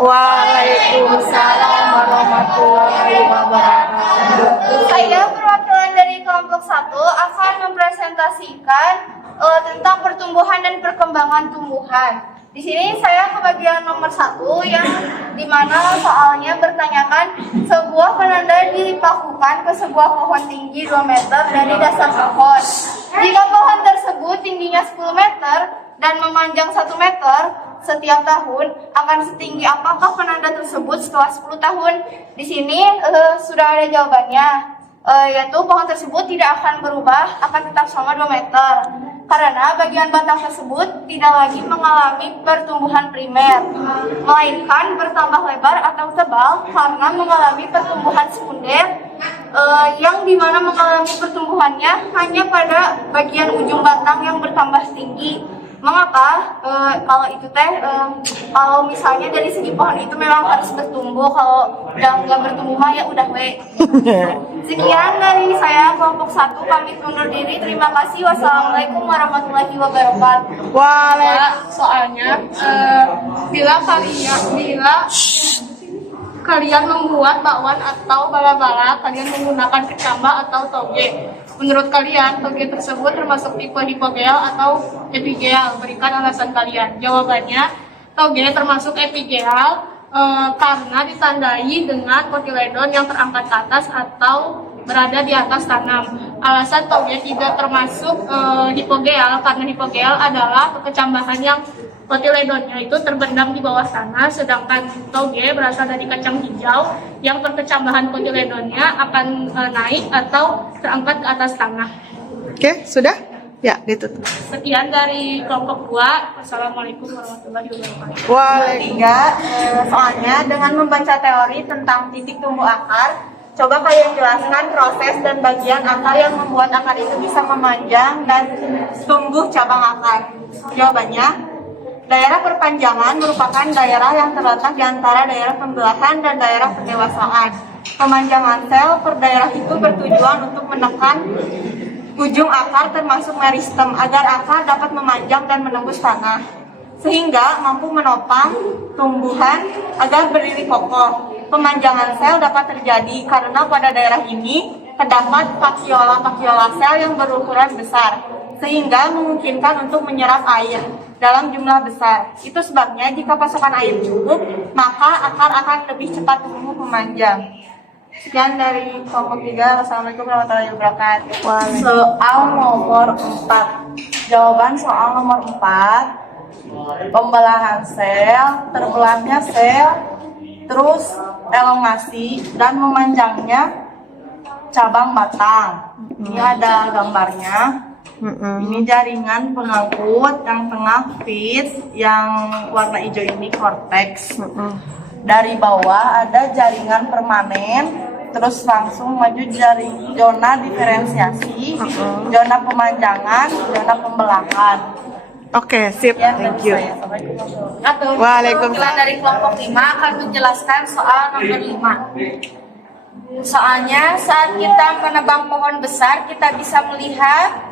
Waalaikumsalam warahmatullahi wabarakatuh. Saya perwakilan dari kelompok 1 akan mempresentasikan tentang pertumbuhan dan perkembangan tumbuhan. Di sini saya ke bagian nomor 1 yang dimana soalnya bertanyakan sebuah penanda dipakukan ke sebuah pohon tinggi 2 meter dari dasar pohon. Jika pohon tersebut tingginya 10 meter dan memanjang 1 meter setiap tahun, akan setinggi apakah penanda tersebut setelah 10 tahun? Di sini sudah ada jawabannya, yaitu pohon tersebut tidak akan berubah, akan tetap sama 2 meter. Karena bagian batang tersebut tidak lagi mengalami pertumbuhan primer, melainkan bertambah lebar atau tebal karena mengalami pertumbuhan sekunder, yang dimana mengalami pertumbuhannya hanya pada bagian ujung batang yang bertambah tinggi. Mengapa? Kalau itu kalau misalnya dari segi pohon itu memang harus bertumbuh, kalau udah nggak bertumbuh mah ya udah Sekian dari saya kelompok 1, pamit undur diri. Terima kasih. Wassalamualaikum warahmatullahi wabarakatuh. Soalnya bila kalian membuat bakwan atau bala-bala, kalian menggunakan kecambah atau toge. Menurut kalian, toge tersebut termasuk tipe hipogeal atau epigeal? Berikan alasan kalian. Jawabannya, toge termasuk epigeal karena ditandai dengan kotiledon yang terangkat ke atas atau berada di atas tanam. Alasan toge tidak termasuk hipogeal karena hipogeal adalah kekecambahan yang kotiledonnya itu terbendam di bawah tanah, sedangkan toge berasal dari kacang hijau yang perkecambahan kotiledonnya akan naik atau terangkat ke atas tanah. Oke, sudah? Ya, ditutup. Sekian dari kelompok 2. Wassalamualaikum warahmatullahi wabarakatuh. Waalaikumsalam. Soalnya dengan membaca teori tentang titik tumbuh akar, coba kalian jelaskan proses dan bagian akar yang membuat akar itu bisa memanjang dan tumbuh cabang akar. Jawabannya, daerah perpanjangan merupakan daerah yang terletak di antara daerah pembelahan dan daerah pendewasaan. Pemanjangan sel per daerah itu bertujuan untuk menekan ujung akar termasuk meristem agar akar dapat memanjang dan menembus tanah, sehingga mampu menopang tumbuhan agar berdiri kokoh. Pemanjangan sel dapat terjadi karena pada daerah ini terdapat vakiola sel yang berukuran besar, sehingga memungkinkan untuk menyerap air dalam jumlah besar. Itu sebabnya jika pasokan air cukup, maka akar akan lebih cepat tumbuh memanjang. Sekian dari kelompok 3. Wassalamualaikum warahmatullahi wabarakatuh. Soal nomor 4. Jawaban soal nomor 4. Pembelahan sel, terbelahnya sel, terus elongasi dan memanjangnya cabang batang. Ini ada gambarnya. Ini jaringan pengangkut yang tengah fit, yang warna hijau ini cortex. Dari bawah ada jaringan permanen, terus langsung maju jaring zona diferensiasi, zona pemanjangan, zona pembelahan. Oke, sip. Thank you. Waalaikumsalam. Dari kelompok 5 akan menjelaskan soal nomor 5. Soalnya saat kita menebang pohon besar, kita bisa melihat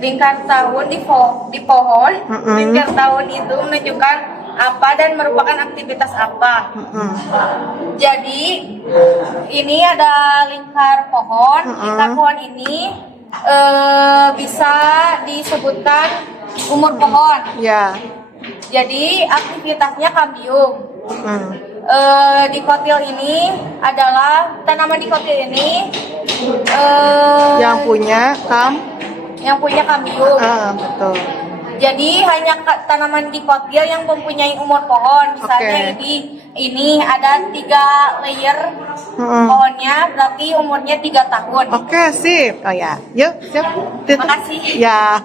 lingkar tahun di pohon. Lingkar tahun itu menunjukkan apa dan merupakan aktivitas apa. Jadi ini ada lingkar pohon. Lingkar pohon ini bisa disebutkan umur pohon. Ya. Jadi aktivitasnya kambium. Dikotil ini adalah tanaman dikotil ini Yang punya kambium. Betul. Jadi hanya tanaman dikotil yang mempunyai umur pohon. Misalnya ini ada 3 layer pohonnya, berarti umurnya 3 tahun. Oke, sip. Oh ya, yuk, siap. Terima kasih. Ya.